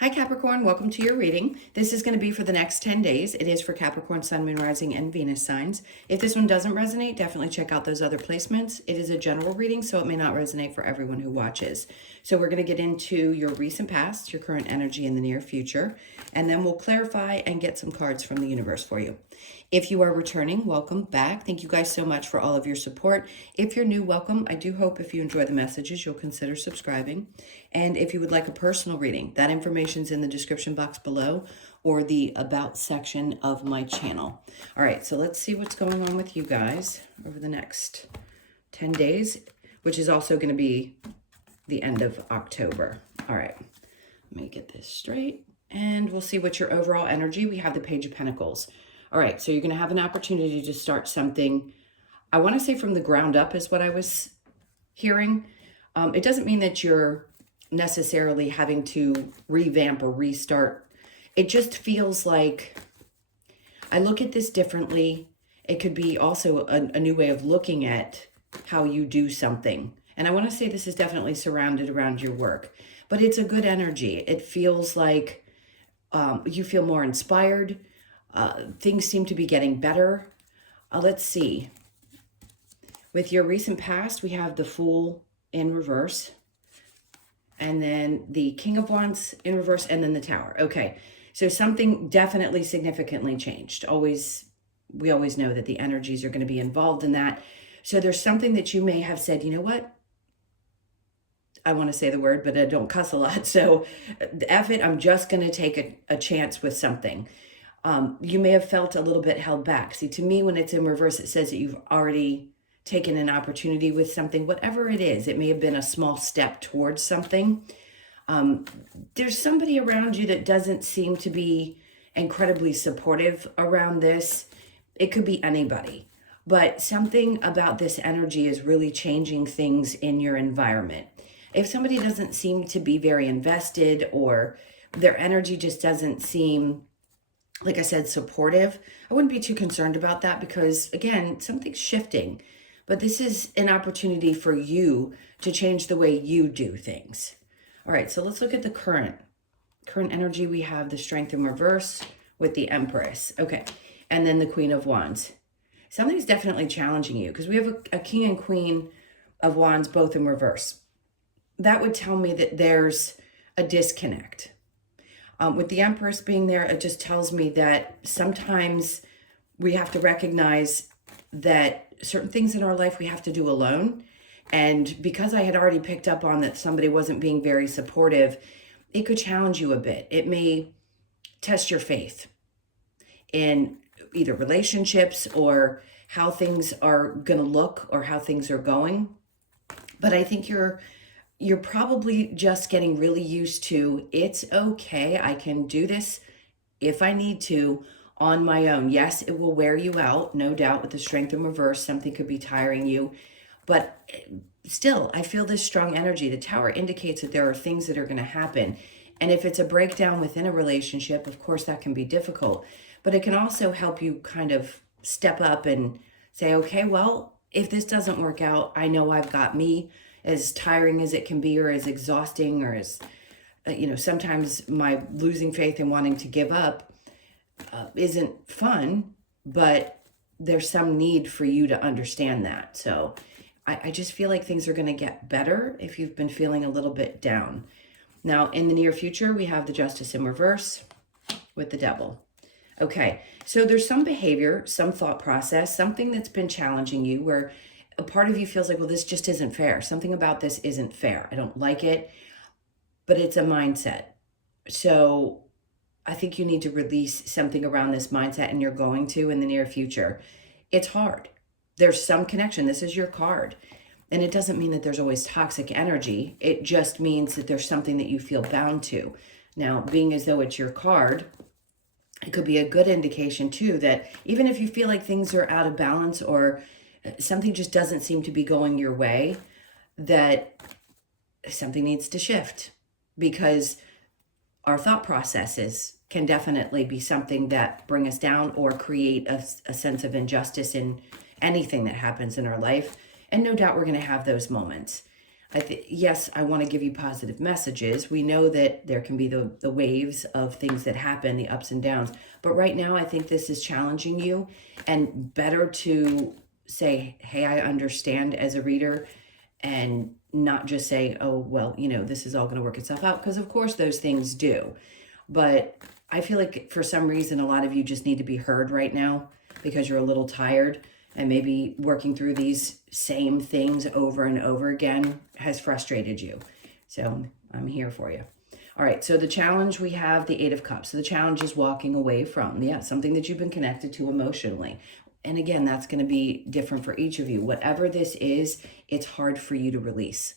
Hi Capricorn, welcome to your reading. This is going to be for the next 10 days. It is for Capricorn, Sun, Moon, Rising, and Venus signs. If this one doesn't resonate, definitely check out those other placements. It is a general reading, so it may not resonate for everyone who watches. So we're going to get into your recent past, your current energy in the near future, and then we'll clarify and get some cards from the universe for you. If you are returning, welcome back. Thank you guys so much for all of your support. If you're new, welcome. I do hope if you enjoy the messages, you'll consider subscribing. And if you would like a personal reading, that information's in the description box below or the about section of my channel. All right, so let's see what's going on with you guys over the next 10 days, which is also going to be the end of October. All right, let me get this straight and we'll see what your overall energy. We have the Page of Pentacles. All right, so you're going to have an opportunity to start something, I want to say from the ground up is what I was hearing. It doesn't mean that you're necessarily having to revamp or restart. It just feels like I look at this differently. It could be also a new way of looking at how you do something. And I want to say this is definitely surrounded around your work, but it's a good energy. It feels like you feel more inspired. Things seem to be getting better. Let's see. With your recent past, we have the Fool in reverse. And then the King of Wands in reverse, and then the Tower. Okay, so something definitely significantly changed. We always know that the energies are going to be involved in that. So there's something that you may have said, you know what? I want to say the word, but I don't cuss a lot. So F it, I'm just going to take a chance with something. You may have felt a little bit held back. See, to me, when it's in reverse, it says that you've already taken an opportunity with something, whatever it is. It may have been a small step towards something. There's somebody around you that doesn't seem to be incredibly supportive around this. It could be anybody, but something about this energy is really changing things in your environment. If somebody doesn't seem to be very invested or their energy just doesn't seem, like I said, supportive, I wouldn't be too concerned about that because, again, something's shifting. But this is an opportunity for you to change the way you do things. All right, so let's look at the current energy. We have the Strength in reverse with the Empress. Okay, and then the Queen of Wands. Something's definitely challenging you because we have a King and Queen of Wands both in reverse. That would tell me that there's a disconnect. With the Empress being there, it just tells me that sometimes we have to recognize that certain things in our life we have to do alone. And because I had already picked up on that somebody wasn't being very supportive, it could challenge you a bit. It may test your faith in either relationships or how things are going to look or how things are going. But I think you're probably just getting really used to, it's okay, I can do this if I need to on my own. Yes, it will wear you out, no doubt, with the Strength in reverse. Something could be tiring you, but still, I feel this strong energy. The Tower indicates that there are things that are going to happen. And if it's a breakdown within a relationship, of course, that can be difficult, but it can also help you kind of step up and say, okay, well, if this doesn't work out, I know I've got me. As tiring as it can be, or as exhausting, or as, sometimes my losing faith and wanting to give up isn't fun, but there's some need for you to understand that. So I just feel like things are going to get better if you've been feeling a little bit down. Now, in the near future, we have the Justice in reverse with the Devil. Okay, so there's some behavior, some thought process, something that's been challenging you where a part of you feels like, well, this just isn't fair. Something about this isn't fair. I don't like it, but it's a mindset. So I think you need to release something around this mindset, and you're going to in the near future. It's hard. There's some connection. This is your card. And it doesn't mean that there's always toxic energy. It just means that there's something that you feel bound to. Now, being as though it's your card, it could be a good indication too that even if you feel like things are out of balance or something just doesn't seem to be going your way, that something needs to shift, because our thought processes can definitely be something that bring us down or create a sense of injustice in anything that happens in our life. And no doubt we're going to have those moments. Yes, I want to give you positive messages. We know that there can be the waves of things that happen, the ups and downs. But right now, I think this is challenging you, and better to say, hey, I understand as a reader, and not just say, oh, well, this is all going to work itself out. Because, of course, those things do. But I feel like for some reason, a lot of you just need to be heard right now because you're a little tired, and maybe working through these same things over and over again has frustrated you. So I'm here for you. All right, so the challenge, we have the Eight of Cups. So the challenge is walking away from, something that you've been connected to emotionally. And again, that's going to be different for each of you. Whatever this is, it's hard for you to release.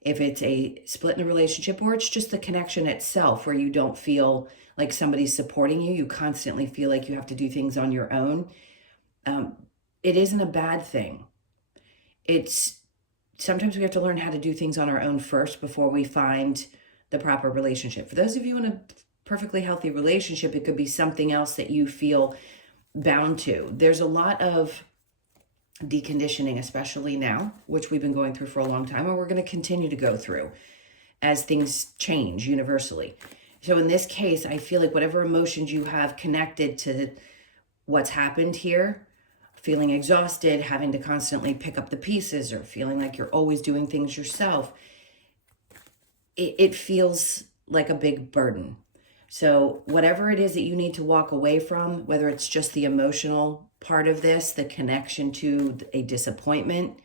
If it's a split in a relationship, or it's just the connection itself where you don't feel like somebody's supporting you, you constantly feel like you have to do things on your own. It isn't a bad thing. It's sometimes we have to learn how to do things on our own first before we find the proper relationship. For those of you in a perfectly healthy relationship, it could be something else that you feel bound to. There's a lot of deconditioning, especially now, which we've been going through for a long time, and we're going to continue to go through as things change universally. So in this case, I feel like whatever emotions you have connected to what's happened here, feeling exhausted, having to constantly pick up the pieces, or feeling like you're always doing things yourself, it feels like a big burden. So whatever it is that you need to walk away from, whether it's just the emotional part of this, the connection to a disappointment,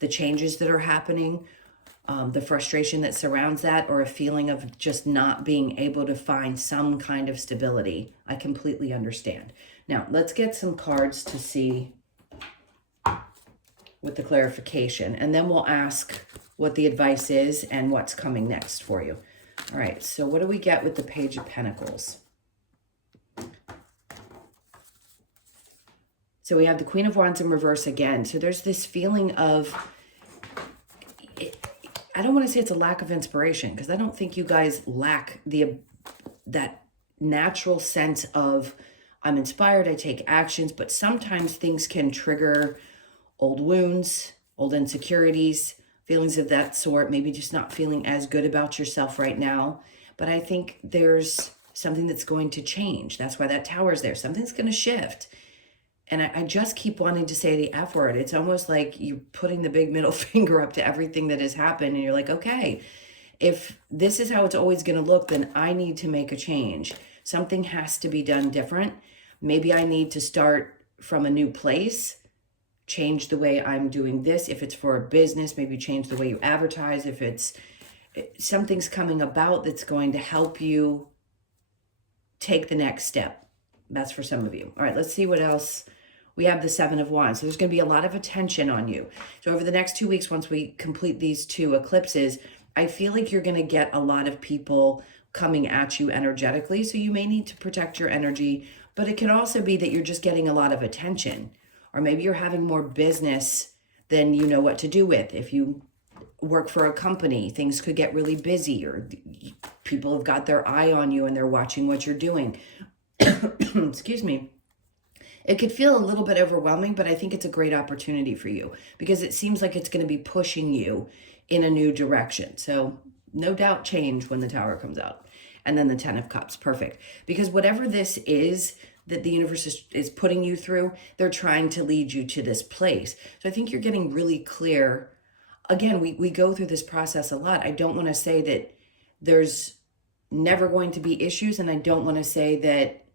the changes that are happening, the frustration that surrounds that, or a feeling of just not being able to find some kind of stability, I completely understand. Now, let's get some cards to see with the clarification, and then we'll ask what the advice is and what's coming next for you. All right, so what do we get with the Page of Pentacles? So we have the Queen of Wands in reverse again. So there's this feeling of, I don't want to say it's a lack of inspiration, because I don't think you guys lack that natural sense of, I'm inspired, I take actions, but sometimes things can trigger old wounds, old insecurities, feelings of that sort, maybe just not feeling as good about yourself right now. But I think there's something that's going to change. That's why that tower's there. Something's going to shift. And I just keep wanting to say the F word. It's almost like you're putting the big middle finger up to everything that has happened. And you're like, okay, if this is how it's always going to look, then I need to make a change. Something has to be done different. Maybe I need to start from a new place, change the way I'm doing this. If it's for a business, maybe change the way you advertise. If it's something's coming about that's going to help you take the next step. That's for some of you. All right, let's see what else. We have the Seven of Wands. So there's going to be a lot of attention on you. So over the next 2 weeks, once we complete these 2 eclipses, I feel like you're going to get a lot of people coming at you energetically. So you may need to protect your energy, but it can also be that you're just getting a lot of attention. Or maybe you're having more business than you know what to do with. If you work for a company, things could get really busy, or people have got their eye on you and they're watching what you're doing. Excuse me. It could feel a little bit overwhelming, but I think it's a great opportunity for you, because it seems like it's going to be pushing you in a new direction. So no doubt change when the Tower comes out. And then the Ten of Cups. Perfect. Because whatever this is that the universe is putting you through, they're trying to lead you to this place. So I think you're getting really clear. Again, we go through this process a lot. I don't want to say that there's never going to be issues, and I don't want to say that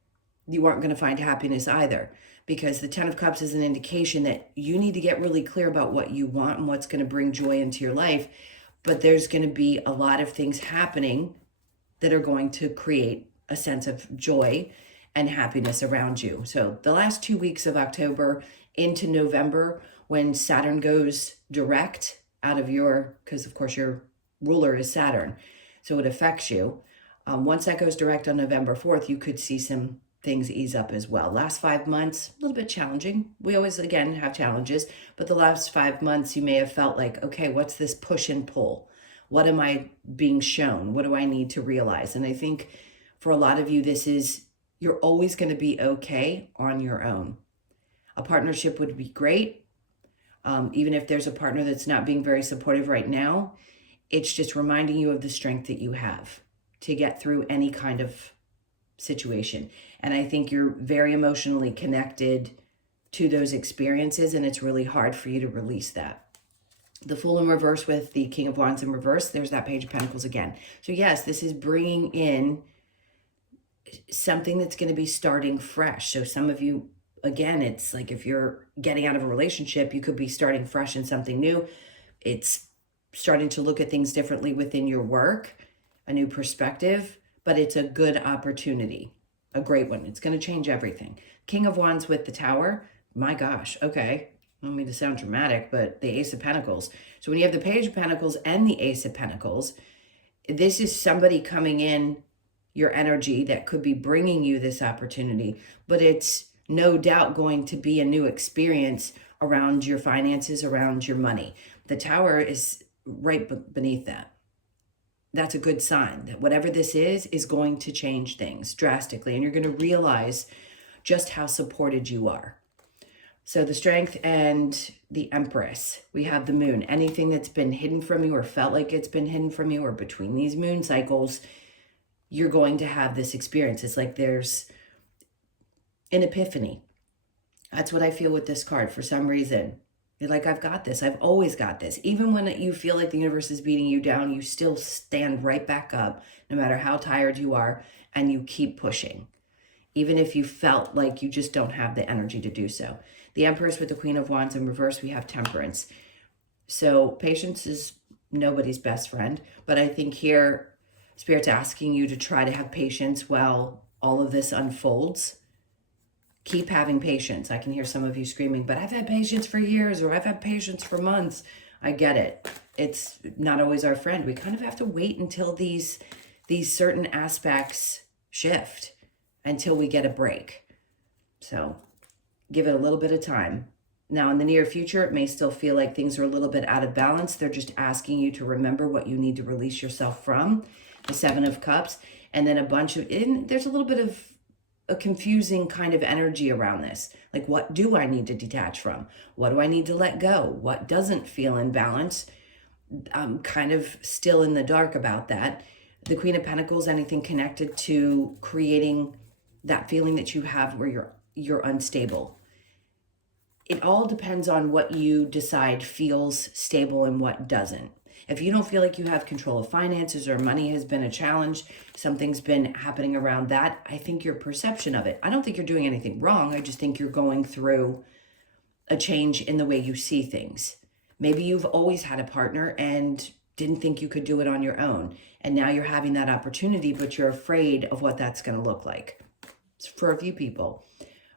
you aren't going to find happiness either, because the Ten of Cups is an indication that you need to get really clear about what you want and what's going to bring joy into your life. But there's going to be a lot of things happening that are going to create a sense of joy and happiness around you. So the last 2 weeks of October into November, when Saturn goes direct out of because of course your ruler is Saturn, so it affects you. Once that goes direct on November 4th, you could see some things ease up as well. Last 5 months, a little bit challenging. We always, again, have challenges, but the last 5 months you may have felt like, okay, what's this push and pull? What am I being shown? What do I need to realize? And I think for a lot of you, this is, you're always going to be okay on your own. A partnership would be great. Even if there's a partner that's not being very supportive right now, it's just reminding you of the strength that you have to get through any kind of situation. And I think you're very emotionally connected to those experiences, and it's really hard for you to release that. The Fool in reverse with the King of Wands in reverse, there's that Page of Pentacles again. So yes, this is bringing in something that's going to be starting fresh. So some of you, again, it's like if you're getting out of a relationship, you could be starting fresh in something new. It's starting to look at things differently within your work, a new perspective, but it's a good opportunity, a great one. It's going to change everything. King of Wands with the Tower, my gosh, okay. I don't mean to sound dramatic, but the Ace of Pentacles. So when you have the Page of Pentacles and the Ace of Pentacles, this is somebody coming in your energy that could be bringing you this opportunity, but it's no doubt going to be a new experience around your finances, around your money. The Tower is right beneath that. That's a good sign that whatever this is going to change things drastically, and you're going to realize just how supported you are. So the Strength and the Empress, we have the Moon. Anything that's been hidden from you or felt like it's been hidden from you, or between these moon cycles, you're going to have this experience. It's like there's an epiphany. That's what I feel with this card for some reason. You're like, I've got this. I've always got this. Even when you feel like the universe is beating you down, you still stand right back up, no matter how tired you are, and you keep pushing. Even if you felt like you just don't have the energy to do so. The Empress with the Queen of Wands in reverse, we have Temperance. So patience is nobody's best friend, but I think here Spirit's asking you to try to have patience while all of this unfolds. Keep having patience. I can hear some of you screaming, but I've had patience for years, or I've had patience for months. I get it. It's not always our friend. We kind of have to wait until these certain aspects shift, until we get a break. So give it a little bit of time. Now, in the near future, it may still feel like things are a little bit out of balance. They're just asking you to remember what you need to release yourself from. The Seven of Cups, and then there's a little bit of a confusing kind of energy around this. Like, what do I need to detach from? What do I need to let go? What doesn't feel in balance? I'm kind of still in the dark about that. The Queen of Pentacles, anything connected to creating that feeling that you have where you're unstable. It all depends on what you decide feels stable and what doesn't. If you don't feel like you have control of finances, or money has been a challenge, something's been happening around that, I think your perception of it. I don't think you're doing anything wrong. I just think you're going through a change in the way you see things. Maybe you've always had a partner and didn't think you could do it on your own. And now you're having that opportunity, but you're afraid of what that's going to look like. It's for a few people.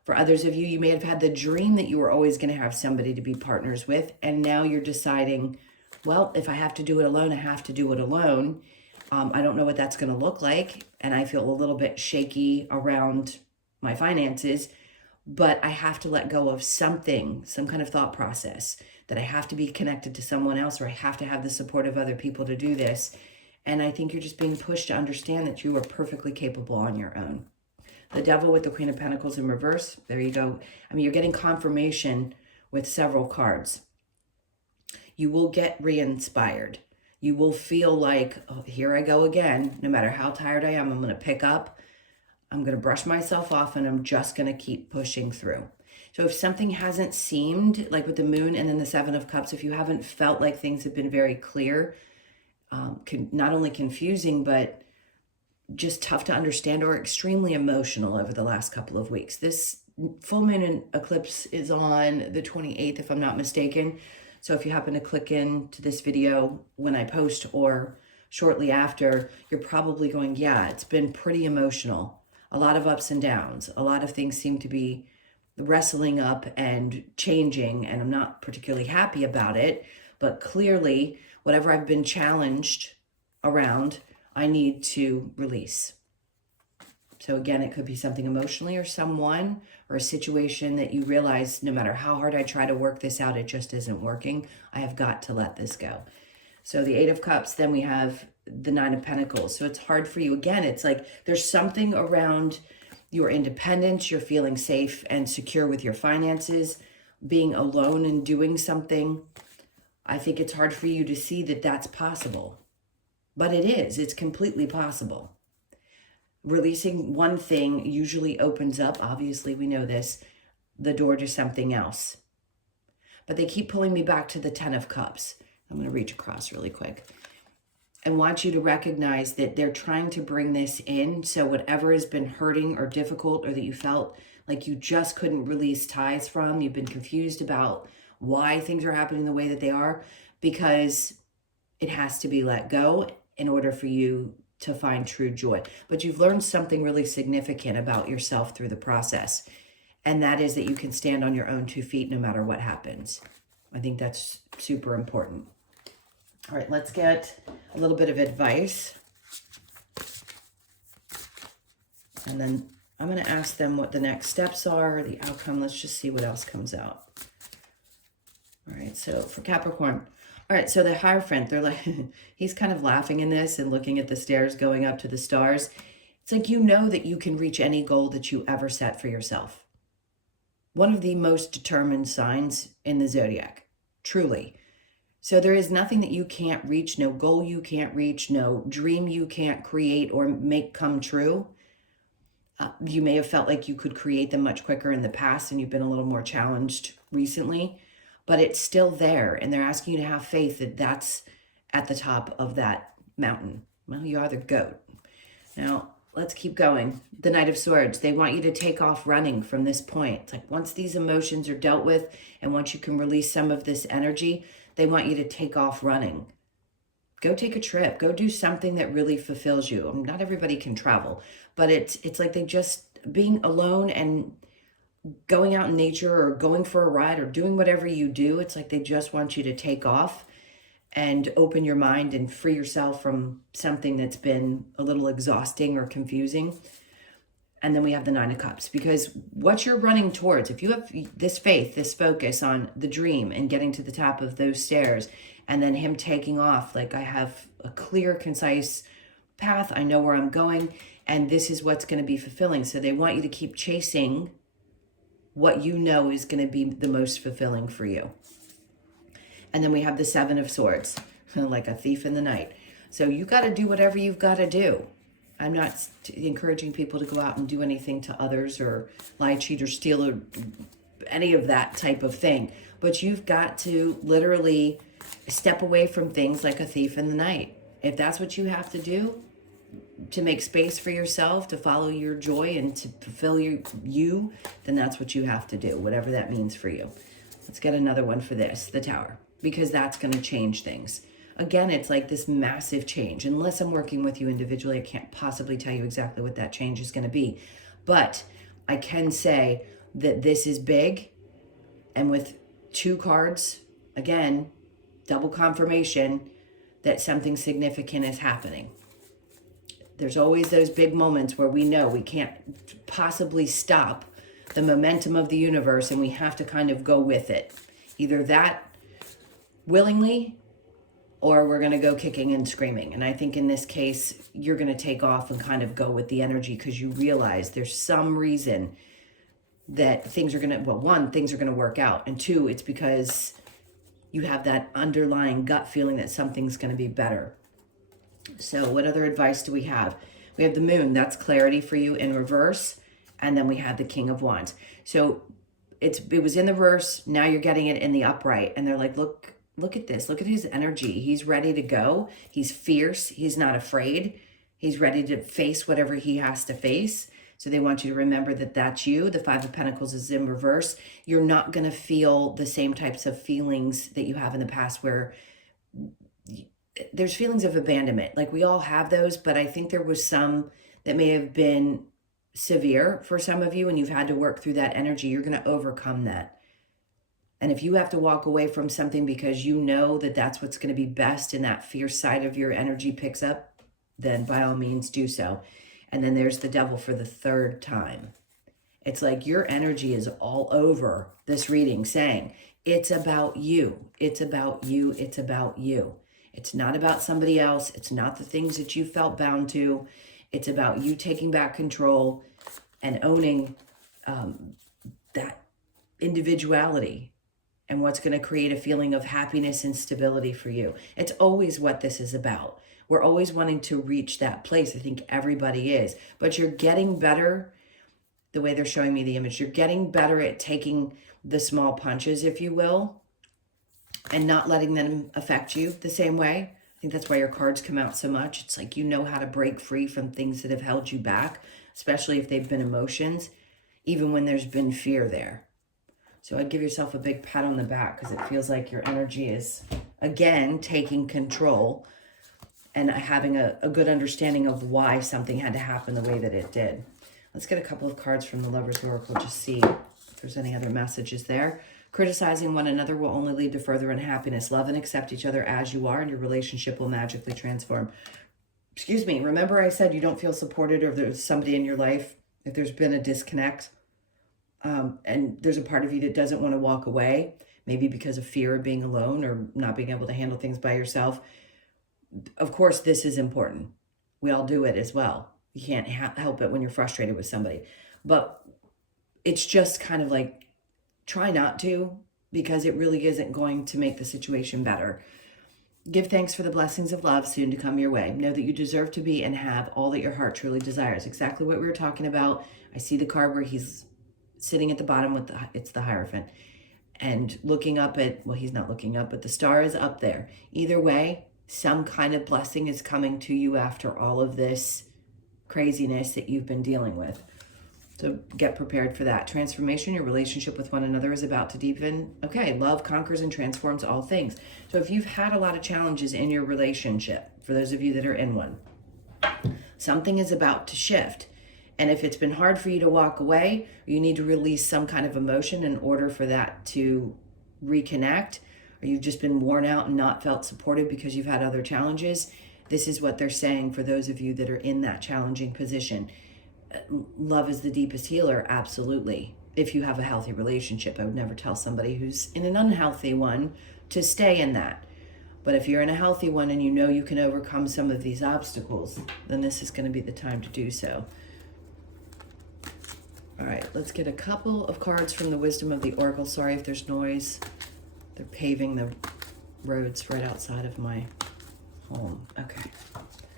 For others of you, you may have had the dream that you were always going to have somebody to be partners with. And now you're deciding, well, if I have to do it alone, I have to do it alone. I don't know what that's going to look like. And I feel a little bit shaky around my finances, but I have to let go of something, some kind of thought process, that I have to be connected to someone else, or I have to have the support of other people to do this. And I think you're just being pushed to understand that you are perfectly capable on your own. The Devil with the Queen of Pentacles in reverse. There you go. I mean, you're getting confirmation with several cards. You will get re-inspired. You will feel like, oh, here I go again. No matter how tired I am, I'm going to pick up. I'm going to brush myself off, and I'm just going to keep pushing through. So if something hasn't seemed, like with the Moon and then the Seven of Cups, if you haven't felt like things have been very clear, not only confusing, but just tough to understand, or extremely emotional over the last couple of weeks. This full moon and eclipse is on the 28th, if I'm not mistaken. So if you happen to click into this video when I post or shortly after, you're probably going, yeah, it's been pretty emotional. A lot of ups and downs. A lot of things seem to be wrestling up and changing, and I'm not particularly happy about it. But clearly, whatever I've been challenged around, I need to release. So again, it could be something emotionally, or someone, or a situation that you realize, no matter how hard I try to work this out, it just isn't working. I have got to let this go. So the Eight of Cups, then we have the Nine of Pentacles. So it's hard for you. Again, it's like there's something around your independence. You're feeling safe and secure with your finances, being alone and doing something, I think it's hard for you to see that that's possible. But it is. It's completely possible. Releasing one thing usually opens up, obviously we know this, the door to something else. But they keep pulling me back to the 10 of Cups. I'm going to reach across really quick. I want you to recognize that they're trying to bring this in. So whatever has been hurting or difficult, or that you felt like you just couldn't release ties from, you've been confused about why things are happening the way that they are, because it has to be let go in order for you to find true joy. But you've learned something really significant about yourself through the process. And that is that you can stand on your own 2 feet no matter what happens. I think that's super important. All right, let's get a little bit of advice. And then I'm going to ask them what the next steps are, the outcome. Let's just see what else comes out. All right, so for Capricorn. All right, so the Hierophant, they're like, he's kind of laughing in this and looking at the stairs going up to the stars. It's like, you know that you can reach any goal that you ever set for yourself. One of the most determined signs in the zodiac, truly. So there is nothing that you can't reach, no goal you can't reach, no dream you can't create or make come true. You may have felt like you could create them much quicker in the past and you've been a little more challenged recently, but it's still there. And they're asking you to have faith that that's at the top of that mountain. Well, you are the goat. Now, let's keep going. The Knight of Swords, they want you to take off running from this point. It's like once these emotions are dealt with and once you can release some of this energy, they want you to take off running. Go take a trip. Go do something that really fulfills you. I mean, not everybody can travel, but it's like they just, being alone and going out in nature or going for a ride or doing whatever you do, it's like they just want you to take off and open your mind and free yourself from something that's been a little exhausting or confusing. And then we have the 9 of Cups, because what you're running towards, if you have this faith, this focus on the dream and getting to the top of those stairs, and then him taking off, like, I have a clear, concise path, I know where I'm going, and this is what's going to be fulfilling. So they want you to keep chasing what you know is going to be the most fulfilling for you. And then we have the 7 of Swords, like a thief in the night. So you got to do whatever you've got to do. I'm not encouraging people to go out and do anything to others or lie, cheat, or steal, or any of that type of thing. But you've got to literally step away from things like a thief in the night. If that's what you have to do to make space for yourself, to follow your joy and to fulfill you, then that's what you have to do, whatever that means for you. Let's get another one for this, the Tower, because that's going to change things. Again, it's like this massive change. Unless I'm working with you individually, I can't possibly tell you exactly what that change is going to be. But I can say that this is big. And with 2 cards, again, double confirmation that something significant is happening. There's always those big moments where we know we can't possibly stop the momentum of the universe and we have to kind of go with it. Either that willingly, or we're going to go kicking and screaming. And I think in this case, you're going to take off and kind of go with the energy because you realize there's some reason that things are going to, well, 1, things are going to work out. And 2, it's because you have that underlying gut feeling that something's going to be better. So what other advice do we have? We have the Moon. That's clarity for you in reverse. And then we have the King of Wands. So it was in the reverse. Now you're getting it in the upright. And they're like, look at this. Look at his energy. He's ready to go. He's fierce. He's not afraid. He's ready to face whatever he has to face. So they want you to remember that that's you. The 5 of Pentacles is in reverse. You're not going to feel the same types of feelings that you have in the past where there's feelings of abandonment. Like we all have those, but I think there was some that may have been severe for some of you and you've had to work through that energy. You're going to overcome that. And if you have to walk away from something because you know that that's what's going to be best and that fierce side of your energy picks up, then by all means do so. And then there's the Devil for the 3rd time. It's like your energy is all over this reading saying, it's about you. It's about you. It's about you. It's not about somebody else. It's not the things that you felt bound to. It's about you taking back control and owning that individuality and what's going to create a feeling of happiness and stability for you. It's always what this is about. We're always wanting to reach that place. I think everybody is, but you're getting better. The way they're showing me the image, you're getting better at taking the small punches, if you will, and not letting them affect you the same way. I think that's why your cards come out so much. It's like you know how to break free from things that have held you back, especially if they've been emotions, even when there's been fear there. So I'd give yourself a big pat on the back because it feels like your energy is, again, taking control and having a good understanding of why something had to happen the way that it did. Let's get a couple of cards from the Lover's Oracle, just see if there's any other messages there. Criticizing one another will only lead to further unhappiness. Love and accept each other as you are, and your relationship will magically transform. Excuse me, remember I said you don't feel supported, or if there's somebody in your life, if there's been a disconnect, and there's a part of you that doesn't want to walk away, maybe because of fear of being alone or not being able to handle things by yourself. Of course, this is important. We all do it as well. You can't help it when you're frustrated with somebody. But it's just kind of like, try not to, because it really isn't going to make the situation better. Give thanks for the blessings of love soon to come your way. Know that you deserve to be and have all that your heart truly desires. Exactly what we were talking about. I see the card where he's sitting at the bottom with it's the Hierophant. And looking up at, well, he's not looking up, but the star is up there. Either way, some kind of blessing is coming to you after all of this craziness that you've been dealing with. So get prepared for that. Transformation, your relationship with one another is about to deepen. Okay, love conquers and transforms all things. So if you've had a lot of challenges in your relationship, for those of you that are in one, something is about to shift. And if it's been hard for you to walk away, you need to release some kind of emotion in order for that to reconnect, or you've just been worn out and not felt supported because you've had other challenges, this is what they're saying for those of you that are in that challenging position. Love is the deepest healer, absolutely. If you have a healthy relationship, I would never tell somebody who's in an unhealthy one to stay in that. But if you're in a healthy one and you know you can overcome some of these obstacles, then this is going to be the time to do so. All right, let's get a couple of cards from the Wisdom of the Oracle. Sorry if there's noise. They're paving the roads right outside of my home. Okay.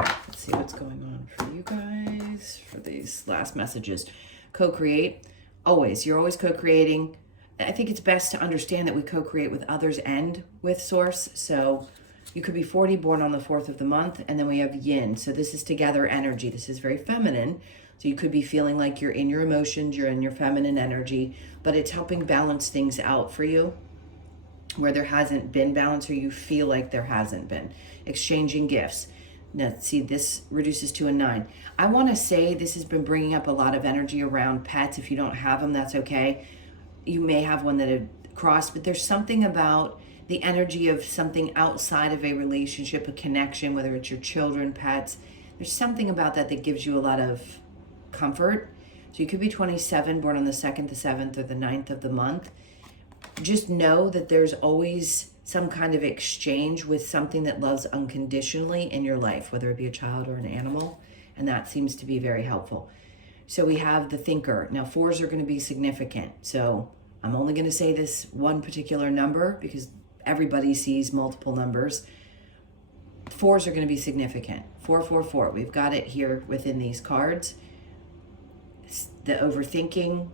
Let's see what's going on for you guys for these last messages. Co-create. Always. You're always co-creating. I think it's best to understand that we co-create with others and with Source. So you could be 40, born on the 4th of the month, and then we have Yin. So this is together energy. This is very feminine. So you could be feeling like you're in your emotions, you're in your feminine energy, but it's helping balance things out for you where there hasn't been balance, or you feel like there hasn't been. Exchanging gifts. Now, see, this reduces to a 9. I want to say this has been bringing up a lot of energy around pets. If you don't have them, that's okay. You may have one that had crossed, but there's something about the energy of something outside of a relationship, a connection, whether it's your children, pets. There's something about that that gives you a lot of comfort. So you could be 27, born on the 2nd, the 7th, or the 9th of the month. Just know that there's always some kind of exchange with something that loves unconditionally in your life, whether it be a child or an animal, and that seems to be very helpful. So we have the Thinker. Now 4s are going to be significant. So I'm only going to say this one particular number because everybody sees multiple numbers. 4s are going to be significant. 444. We've got it here within these cards. The overthinking.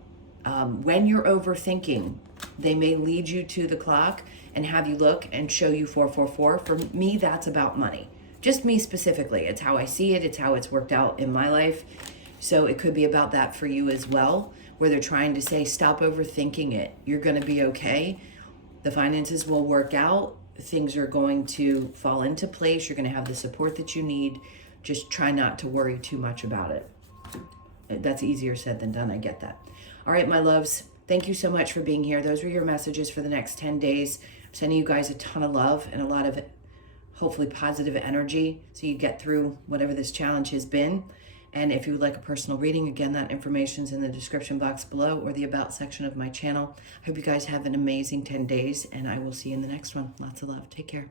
When you're overthinking, they may lead you to the clock and have you look and show you 444. For me, that's about money. Just me specifically. It's how I see it. It's how it's worked out in my life. So it could be about that for you as well, where they're trying to say, stop overthinking it. You're going to be okay. The finances will work out. Things are going to fall into place. You're going to have the support that you need. Just try not to worry too much about it. That's easier said than done. I get that. All right, my loves. Thank you so much for being here. Those were your messages for the next 10 days. I'm sending you guys a ton of love and a lot of hopefully positive energy so you get through whatever this challenge has been. And if you would like a personal reading, again, that information's in the description box below or the About section of my channel. I hope you guys have an amazing 10 days, and I will see you in the next one. Lots of love. Take care.